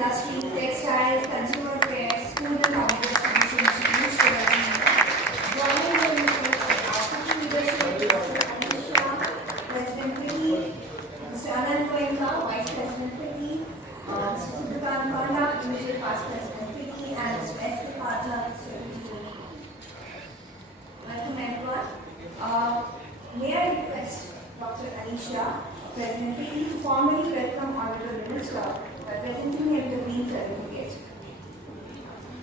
industry, textiles, consumer affairs, food and public distribution institutions. Joining the meeting our leadership, Dr. Anisha, President Vicky, Mr. Anand Goenka, Vice President Vicky, Mr. Subhatan Panda, immediate past President Vicky, and Mr. S. K. Patel, Secretary. Welcome everyone. May I request Dr. Anisha, President Vicky, to formally welcome Honorable Minister by presenting him the Green Certificate.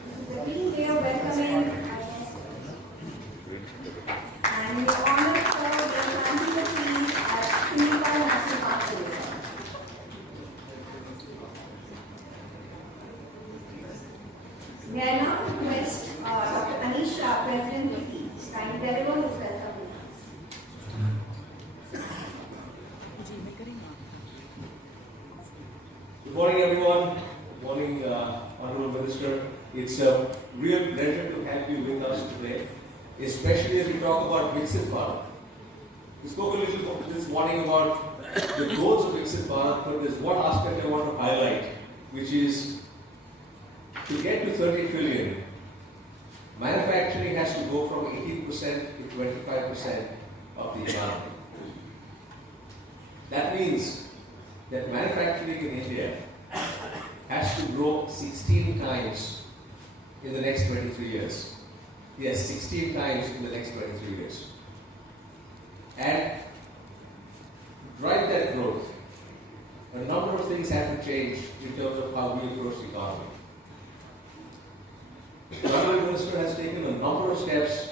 This is the green way of welcoming, and we are honored for their planting the trees at Simba National Park. May I now request Dr. Anisha, President Vicky, to kindly deliver his welcome. Good morning, everyone. Good morning, Honorable Minister. It's a real pleasure to have you with us today, especially as we talk about Viksit Bharat. We spoke a little this morning about the goals of Viksit Bharat, but there's one aspect I want to highlight, which is to get to 30 trillion, manufacturing has to go from 18% to 25% of the economy. That means that manufacturing in India has to grow 16 times in the next 23 years. Yes, 16 times in the next 23 years. And to drive that growth, a number of things have to change in terms of how we approach the economy. The Honorable Minister has taken a number of steps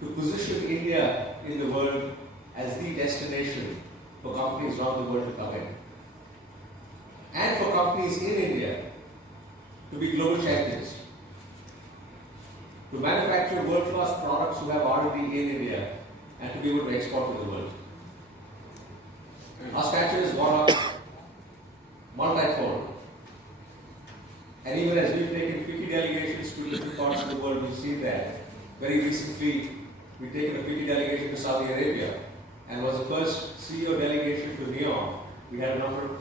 to position India in the world as the destination for companies around the world to come in. And for companies in India to be global champions, to manufacture world-class products who have R&D in India and to be able to export to the world. Our stature has gone up multi-fold. And even as we've taken 50 delegations to different parts of the world, we've seen that. Very recently, we've taken a 50 delegation to Saudi Arabia and was the first CEO delegation to NEOM. We had a number of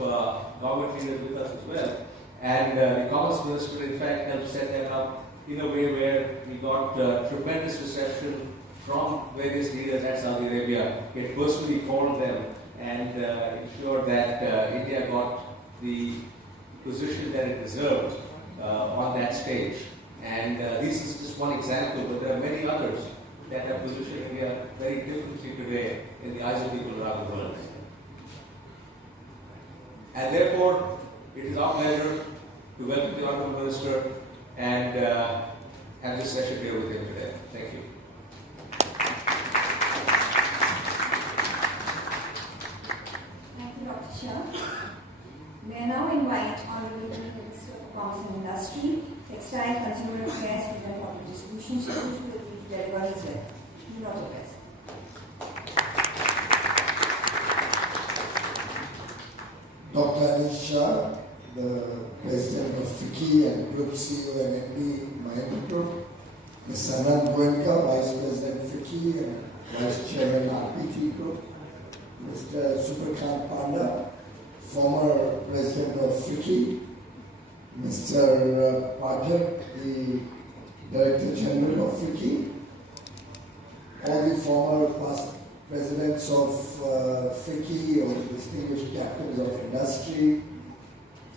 government leaders with us as well. And the Commerce Minister, in fact, helped set that up in a way where we got tremendous reception from various leaders at Saudi Arabia. He had personally called them and ensured that India got the position that it deserved on that stage. And this is just one example, but there are many others that have positioned India very differently today in the eyes of people around the world. And therefore, it is our pleasure to welcome the Honorable Minister and have this session here with him today. Thank you. Thank you, Dr. Shah. May I now invite Honorable Minister of Commerce and Industry, Textile, Consumer Affairs, Food and Public Distribution Secretary to deliver his welcome. Dr. Press. Dr. Anisha, the President of FICCI and Group CEO and MD Mahindra Group, Mr. Anand Goenka, Vice President FICCI and Vice Chairman RPT Group, Mr. Subhatan Panda, former President of FICCI, Mr. Patel, the Director General of FICCI, all the former past presidents of FICCI or distinguished captains of industry,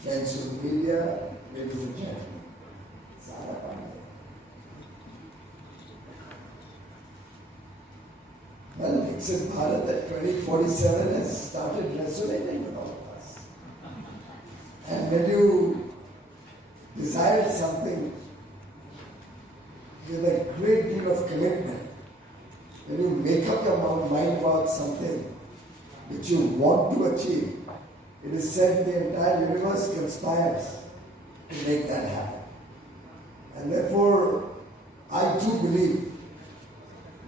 friends of media, ladies and gentlemen. Well, Viksit Bharat at 2047 has started resonating with all of us. And when you desire something with a great deal of commitment, when you make up your mind about something which you want to achieve, it is said the entire universe conspires to make that happen. And therefore, I do believe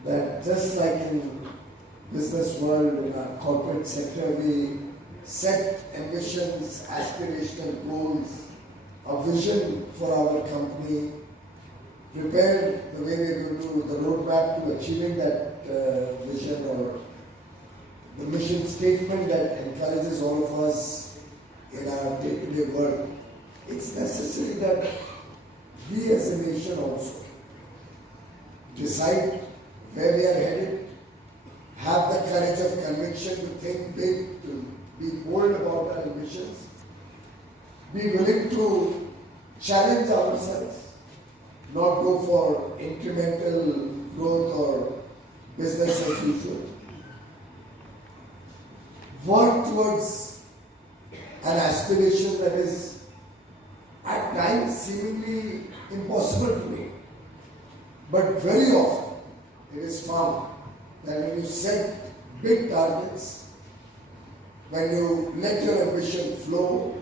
that just like in business world, in our corporate sector, we set ambitions, aspirational goals, a vision for our company, prepare the way we're going to, the roadmap to achieving that vision or the mission statement that encourages all of us in our day-to-day work. it's necessary that we as a nation also decide where we are headed, have the courage of conviction to think big, to be bold about our ambitions, be willing to challenge ourselves, not go for incremental growth or business as usual. Work towards an aspiration that is at times seemingly impossible to make. But very often it is found that when you set big targets, when you let your ambition flow,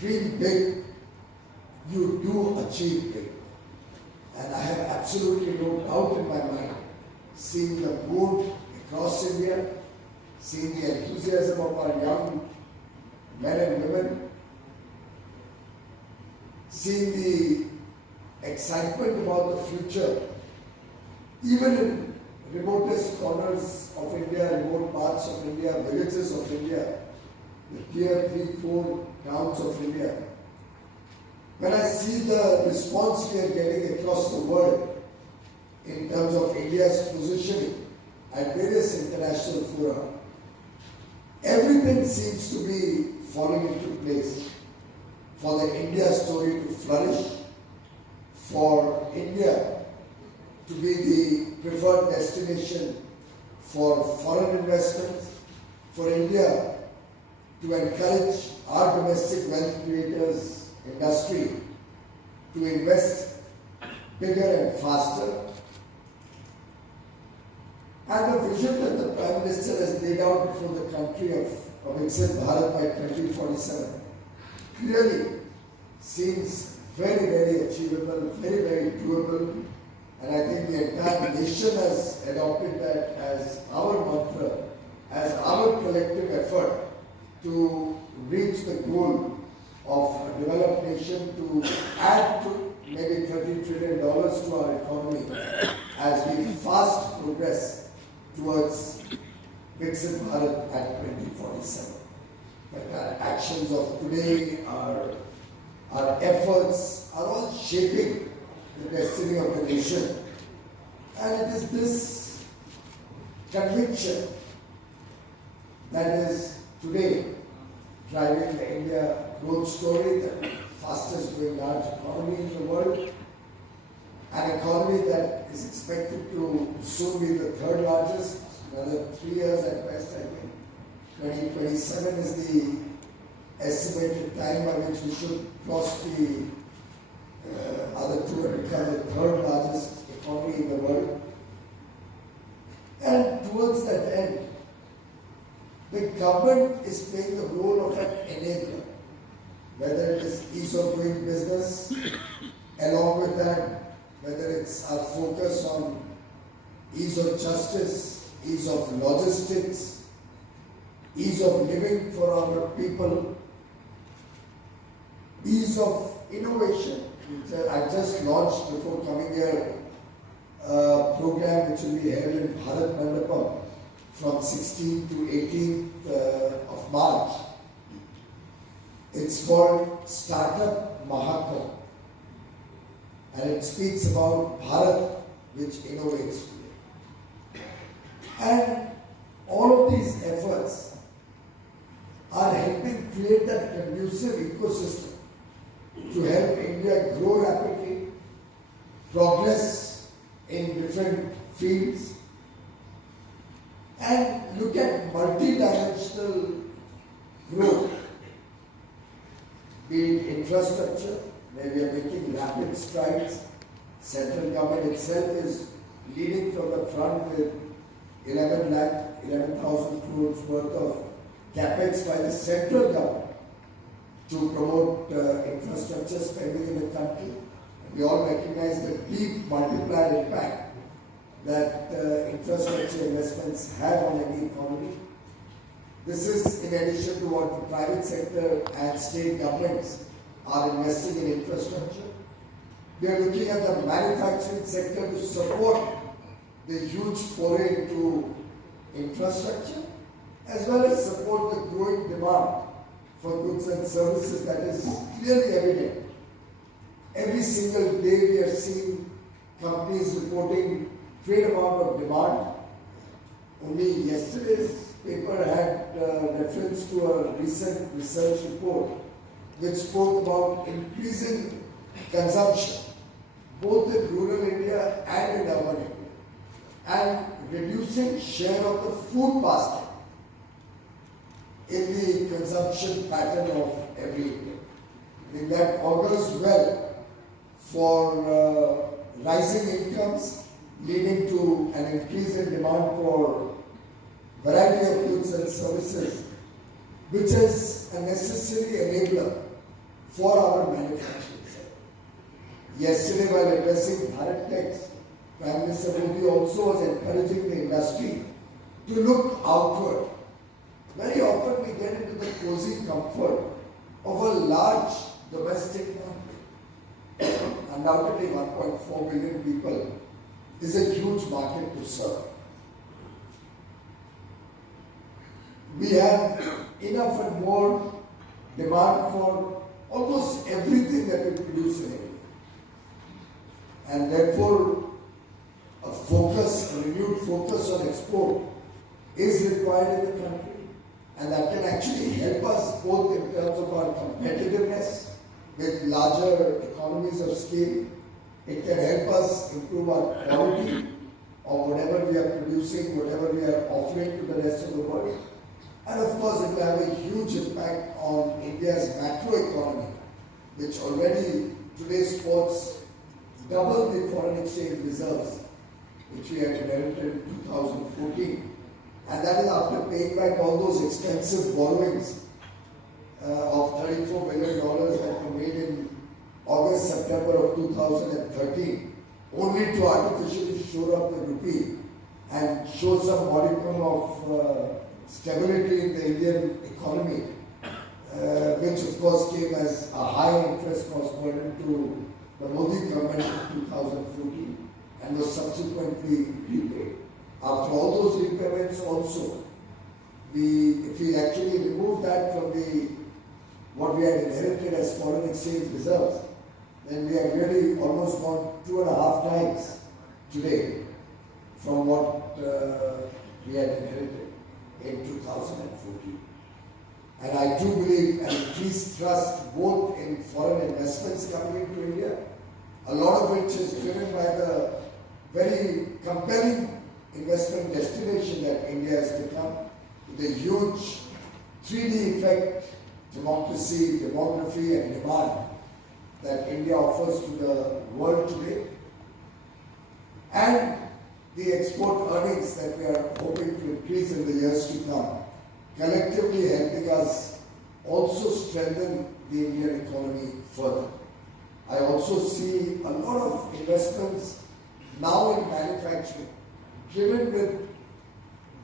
dream big, you do achieve big. And I have absolutely no doubt in my mind, seeing the mood across India, seeing the enthusiasm of our young men and women, seeing the excitement about the future, even in remotest corners of India, remote parts of India, villages of India, the tier 3, 4 towns of India. When I see the response we are getting across the world in terms of India's positioning at various international fora, everything seems to be falling into place for the India story to flourish, for India to be the preferred destination for foreign investments, for India to encourage our domestic wealth creators industry to invest bigger and faster. And the vision that the Prime Minister has laid out before the country of Viksit Bharat by 2047 clearly seems very, very achievable, very, very doable. And I think the entire nation has adopted that as our mantra, as our collective effort to reach the goal of a developed nation, to add to maybe $30 trillion to our economy as we fast progress towards Viksit Bharat at 2047. But our actions of today, our efforts are all shaping the destiny of the nation. And it is this conviction that is today driving the India growth story, the fastest growing large economy in the world, an economy that is expected to soon be the third largest, another 3 years at best, I think. 2027 is the estimated time by which we should cross the other two and become the third largest economy in the world. And towards that end, the government is playing the role of an enabler, whether it is ease of doing business, along with that, whether it's our focus on ease of justice, ease of logistics, ease of living for our people, ease of innovation. I just launched before coming here a program which will be held in Bharat Mandapam from 16th to 18th of March. It's called Startup Mahakumbh, and it speaks about Bharat which innovates today. And all of these efforts are helping create that conducive ecosystem to help India grow rapidly, progress in different fields, and look at multi-dimensional growth, be it infrastructure, where we are making rapid strides. Central government itself is leading from the front with 11,000 crores worth of capex by the central government to promote infrastructure spending in the country. We all recognize the deep multiplier impact that infrastructure investments have on any economy. This is in addition to what the private sector and state governments are investing in infrastructure. We are looking at the manufacturing sector to support the huge foray into infrastructure, as well as support the growing demand for goods and services that is clearly evident. Every single day we are seeing companies reporting great amount of demand. Only yesterday's paper had reference to a recent research report which spoke about increasing consumption both in rural India and in urban India, and reducing share of the food basket in the consumption pattern of every Indian. I think that augurs well for rising incomes, leading to an increase in demand for variety of goods and services, which is a necessary enabler for our manufacturing sector. Yesterday, while addressing Bharat Techs, Prime Minister Modi also was encouraging the industry to look outward. Very often we get into the cozy comfort of a large domestic market. Undoubtedly 1.4 billion people is a huge market to serve. We have enough and more demand for almost everything that we produce in India. And therefore, a renewed focus on export is required in the country, and that can actually help us both in terms of our competitiveness with larger economies of scale. It can help us improve our quality of whatever we are producing, whatever we are offering to the rest of the world. And of course, it will have a huge impact on India's macroeconomy, which already today sports double the foreign exchange reserves which we had inherited in 2014. And that is after paying back all those expensive borrowings of $34 billion that were made in August, September of 2013, only to artificially shore up the rupee and show some modicum of stability in the Indian economy, which of course came as a high interest cost burden to the Modi government in 2014 and was subsequently repaid. After all those repayments also, if we actually remove that from what we had inherited as foreign exchange reserves, then we have really almost gone 2.5 times today from what we had inherited in 2014. And I do believe an increased trust both in foreign investments coming into India, a lot of which is driven by the very compelling investment destination that India has become, with a huge 3D effect, democracy, demography and demand that India offers to the world today, and the export earnings that we are hoping to increase in the years to come, collectively helping us also strengthen the Indian economy further. I also see a lot of investments now in manufacturing, driven with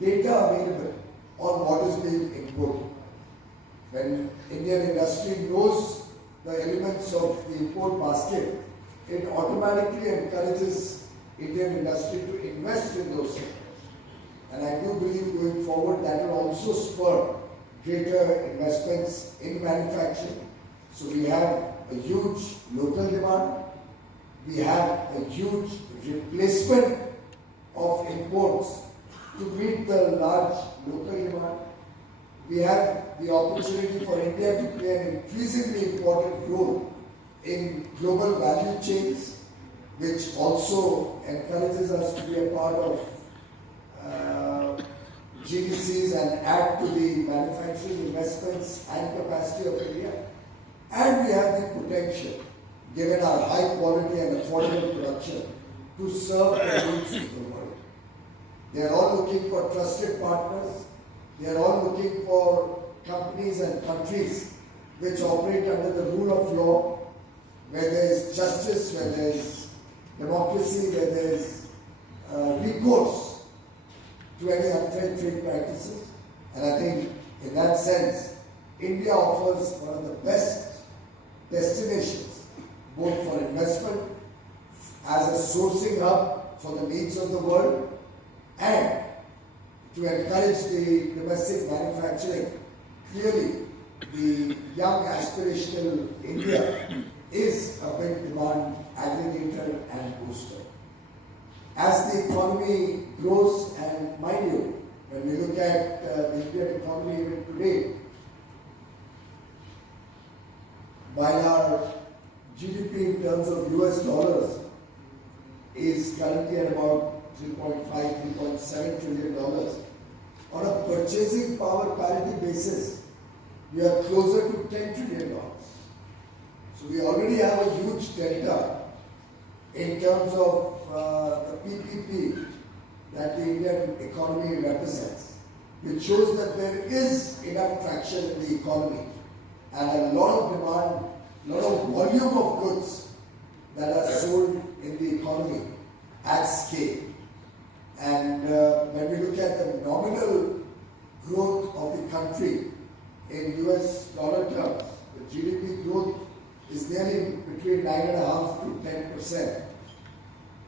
data available on what is being imported. When Indian industry knows the elements of the import basket, it automatically encourages Indian industry to invest in those sectors. And I do believe going forward that will also spur greater investments in manufacturing. So we have a huge local demand, we have a huge replacement of imports to meet the large local demand. We have the opportunity for India to play an increasingly important role in global value chains, which also encourages us to be a part of GDCs and add to the manufacturing investments and capacity of India. And we have the potential, given our high quality and affordable production, to serve the needs of the world. They are all looking for trusted partners. They are all looking for companies and countries which operate under the rule of law, where there is justice, where there is democracy, where there is recourse to any unfair trade practices. And I think in that sense, India offers one of the best destinations, both for investment, as a sourcing hub for the needs of the world, and to encourage the domestic manufacturing. Clearly, the young aspirational India is a big demand aggregator and booster. As the economy grows, and mind you, when we look at the Indian economy even today, while our GDP in terms of US dollars is currently at about $3.5, $3.7 trillion dollars, on a purchasing power parity basis, we are closer to $10 trillion dollars. So we already have a huge delta in terms of the PPP that the Indian economy represents, which shows that there is enough traction in the economy and a lot of demand, lot of volume of goods that are sold in the economy at scale. And when we look at the nominal growth of the country in US dollar terms, the GDP growth is nearly between 9.5% to 10%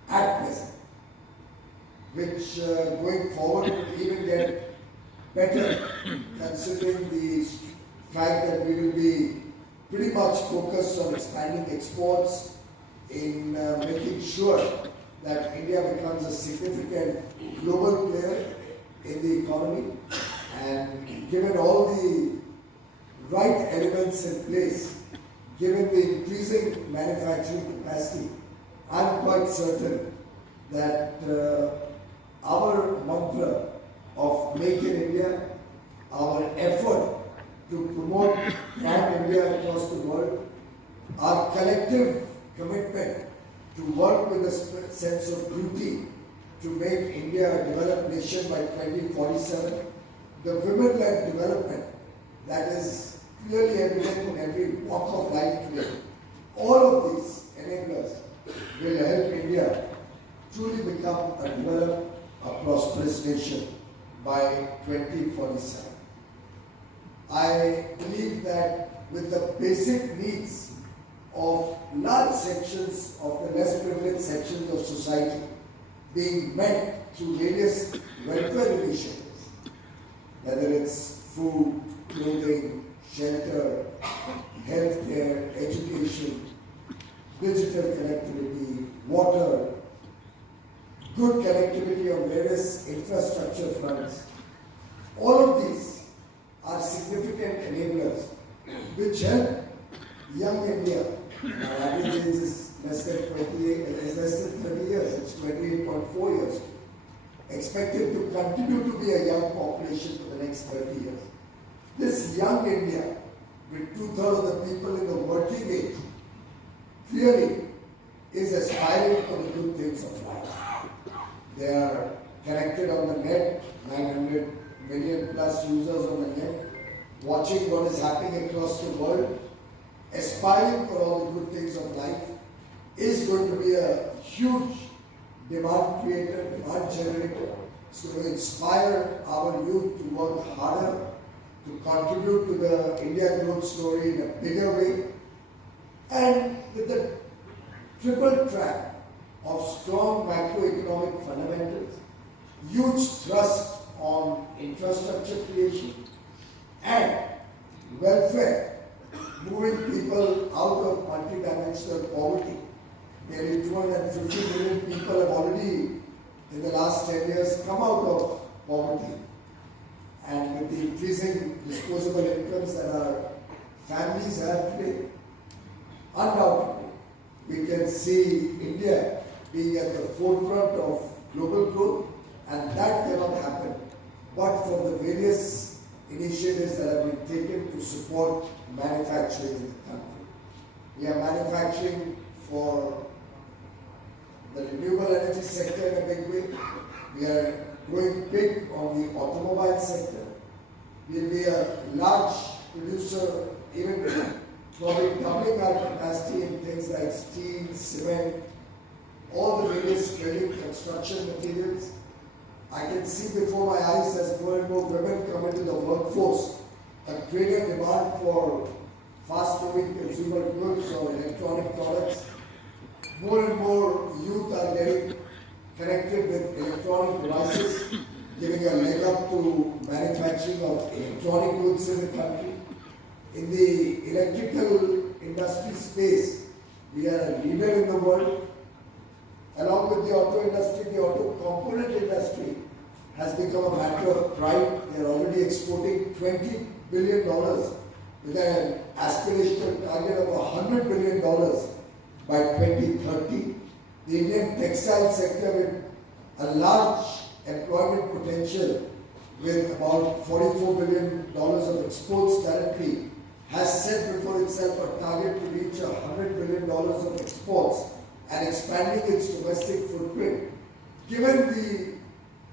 at present, which going forward will even get better considering the fact that we will be pretty much focused on expanding exports in making sure that India becomes a significant global player in the economy, and given all the right elements in place, given the increasing manufacturing capacity, I'm quite certain that our mantra of Make in India, our effort to promote brand India across the world, our collective commitment to work with a sense of duty to make India a developed nation by 2047, the women-led development that is clearly evident in every walk of life today. All of these enablers will help India truly become a developed, a prosperous nation by 2047. I believe that with the basic needs of large sections of the less privileged sections of society being met through various welfare initiatives, whether it's food, clothing, shelter, healthcare, education, digital connectivity, water, good connectivity on various infrastructure fronts. All of these are significant enablers which help young India. Our average age is less than 30 years, it's 28.4 years. Expected to continue to be a young population for the next 30 years. This young India, with 2/3 of the people in the working age, clearly is aspiring for the good things of life. They are connected on the net, 900 million plus users on the net, watching what is happening across the world, aspiring for all the good things of life, is going to be a huge demand creator, demand generator. It's going to inspire our youth to work harder, to contribute to the India growth story in a bigger way. And with the triple track of strong macroeconomic fundamentals, huge thrust on infrastructure creation and welfare, moving people out of multidimensional poverty. Nearly 250 million people have already, in the last 10 years, come out of poverty. And with the increasing disposable incomes that our families have today, undoubtedly, we can see India being at the forefront of global growth, and that cannot happen but for the various initiatives that have been taken to support manufacturing in the country. We are manufacturing for the renewable energy sector in a big way. We are going big on the automobile sector. We'll be a large producer, even probably doubling our capacity in things like steel, cement, all the various building construction materials. I can see before my eyes as more and more women come into the workforce, a greater demand for fast-moving consumer goods or electronic products. More and more youth are getting connected with electronic devices, giving a leg up to manufacturing of electronic goods in the country. In the electrical industry space, we are a leader in the world. Along with the auto industry, the auto component industry has become a matter of pride. They are already exporting $20 billion with an aspirational target of $100 billion by 2030. The Indian textile sector with a large employment potential with about $44 billion of exports currently has set before itself a target to reach $100 billion of exports and expanding its domestic footprint. Given the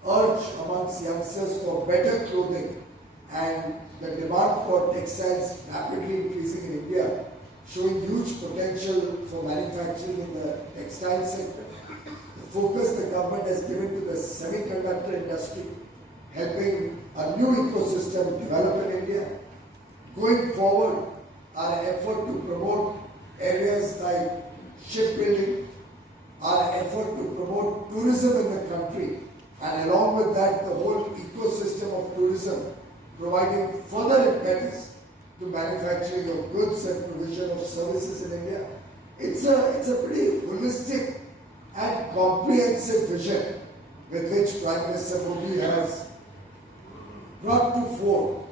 urge amongst youngsters for better clothing and the demand for textiles rapidly increasing in India, showing huge potential for manufacturing in the textile sector, the focus the government has given to the semiconductor industry, helping a new ecosystem develop in India. Going forward, our effort to promote areas like shipbuilding, our effort to promote tourism in the country, and along with that, the whole ecosystem of tourism, providing further impetus to manufacturing of goods and provision of services in India. It's a pretty holistic and comprehensive vision with which Prime Minister Modi has brought to fore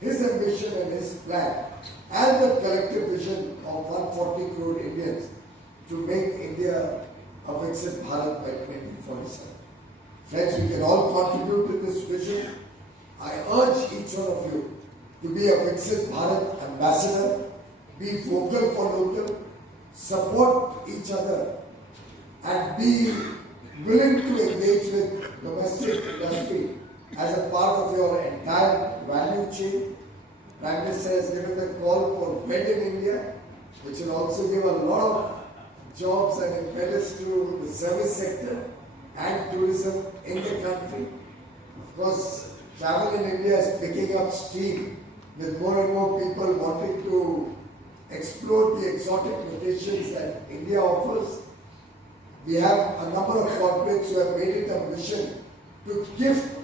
his ambition and his plan and the collective vision of 140 crore Indians to make India a Viksit Bharat by 2047. Friends, we can all contribute to this vision. I urge each one of you to be a Viksit Bharat ambassador, be vocal for local, support each other, and be willing to engage with domestic industry as a part of your entire value chain. Prime Minister has given the call for Made in India, which will also give a lot of jobs and impetus to the service sector and tourism in the country. Of course, travel in India is picking up steam with more and more people wanting to explore the exotic locations that India offers. We have a number of corporates who have made it a mission to gift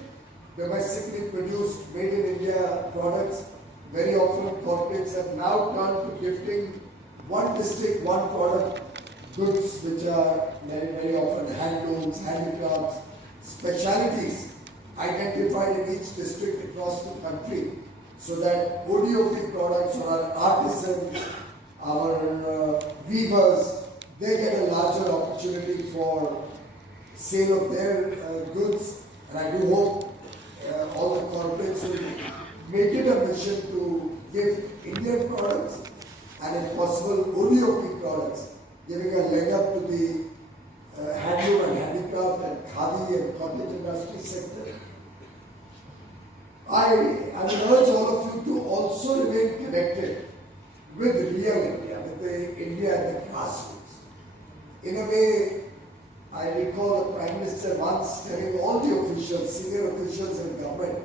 domestically produced made in India products. Very often corporates have now turned to gifting one district, one product, goods which are very often handlooms, handicrafts, specialities identified in each district across the country, so that ODOP products or our artisans, our weavers, they get a larger opportunity for sale of their goods. And I do hope all the corporates will make it a mission to give Indian products and if possible ODOP products, giving a leg up to the handloom and handicraft and khadi and cottage industry sector. I would urge all of you to also remain connected with real India, with the India at the grassroots. In a way, I recall the Prime Minister once telling all the officials, senior officials in government,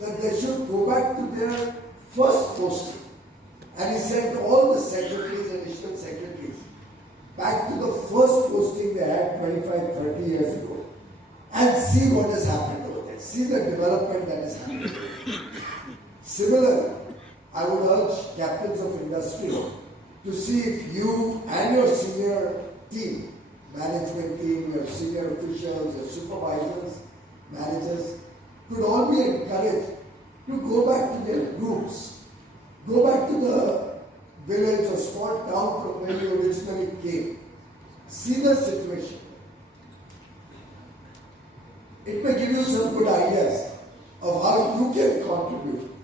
that they should go back to their first posting. And he sent all the secretaries, additional secretaries, back to the first posting they had 25, 30 years ago and see what has happened over there. See the development that is happening. Similarly, I would urge captains of industry to see if you and your senior team, management team, your senior officials, your supervisors, managers, could all be encouraged to go back to their roots, go back to the village or small town from where you originally came, see the situation. It may give you some good ideas of how you can contribute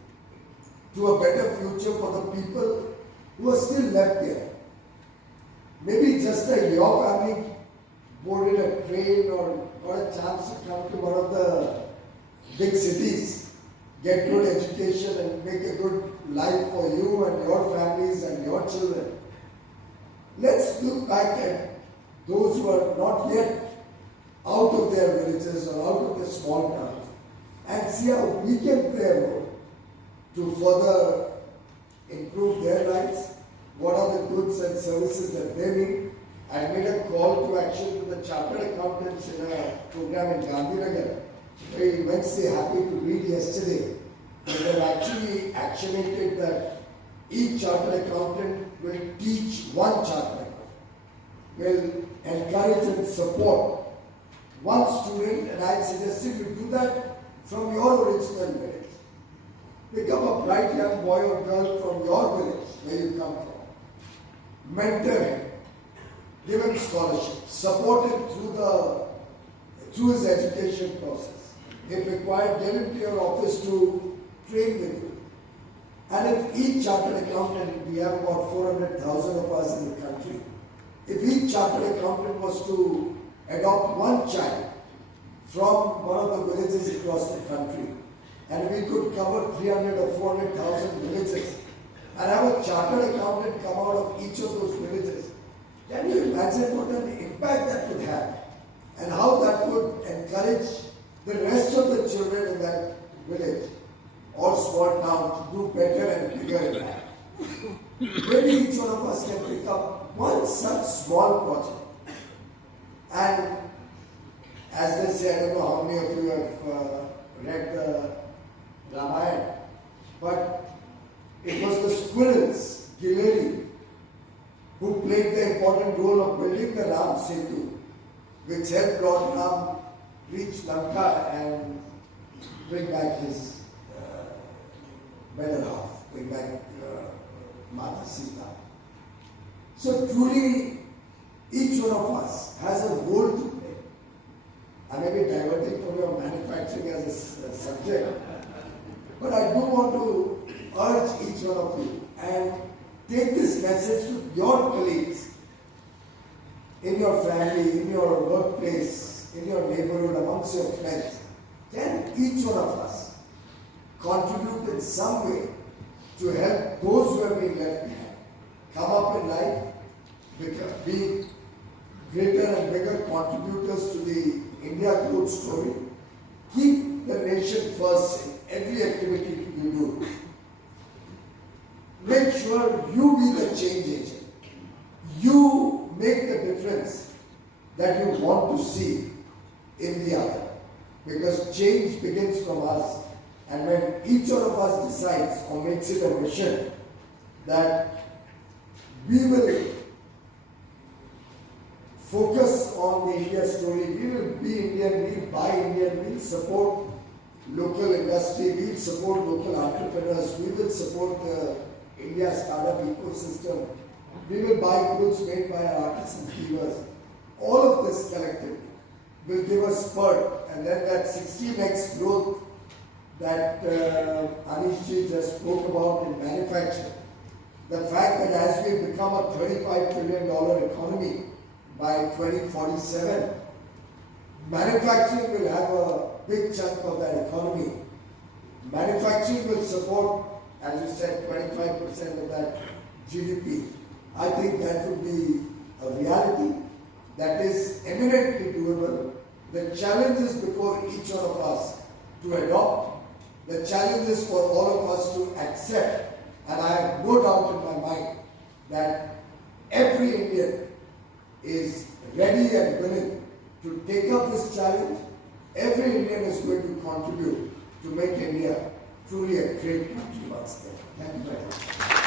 to a better future for the people who are still left there. Maybe just like your family boarded a train or got a chance to come to one of the big cities, get good education and make a good life for you and your families and your children. Let's look back at those who are not yet out of their villages or out of their small towns and see how we can play a role to further improve their lives. What are the goods and services that they need? I made a call to action to the chartered accountants in a program in Gandhinagar. Very immensely happy to read yesterday that they have actually actionated that each chartered accountant will teach one chartered accountant, will encourage and support one student, and I suggested you do that from your original village. Become a bright young boy or girl from your village, where you come from. Mentor him, give him scholarship, support him through his education process. If required, get him to your office to train with you. And if each chartered accountant, we have about 400,000 of us in the country, if each chartered accountant was to adopt one child from one of the villages across the country, and we could cover 300 or 400,000 villages, and have a chartered accountant come out of each of those villages, can you imagine what an impact that would have? And how that would encourage the rest of the children in that village or small town to do better and bigger in life. Maybe each one of us can pick up one such small project. And as they say, I don't know how many of you have read the Ramayana, but it was the squirrels, Gileri, who played the important role of building the Ram Setu, which helped Lord Ram reach Lanka and bring back his better half, bring back Mata Sita. So truly, each one of us has a role to play. I may be diverting from your manufacturing as a subject, but I do want to urge each one of you and take this message to your colleagues, in your family, in your workplace, in your neighborhood, amongst your friends. Can each one of us contribute in some way to help those who have been left behind come up in life, be greater and bigger contributors to the India growth story? Keep the nation first in every activity you do. Make sure you be the change agent. You make the difference that you want to see in the other. Because change begins from us. And when each one of us decides or makes it a mission that we will focus on the India story, we will be Indian, we will buy Indian, we will support local industry, we will support local entrepreneurs, we will support the India startup ecosystem, we will buy goods made by our artists and weavers. All of this collectively will give us spurt, and then that 16x growth that Anish ji just spoke about in manufacturing. The fact that as we become a $35 trillion economy by 2047, manufacturing will have a big chunk of that economy. Manufacturing will support, as you said, 25% of that GDP. I think that would be a reality that is eminently doable. The challenge is before each one of us to adopt. The challenge is for all of us to accept. And I have no doubt in my mind that every Indian is ready and willing to take up this challenge. Every Indian is going to contribute to make India truly a great country once again. Thank you very much.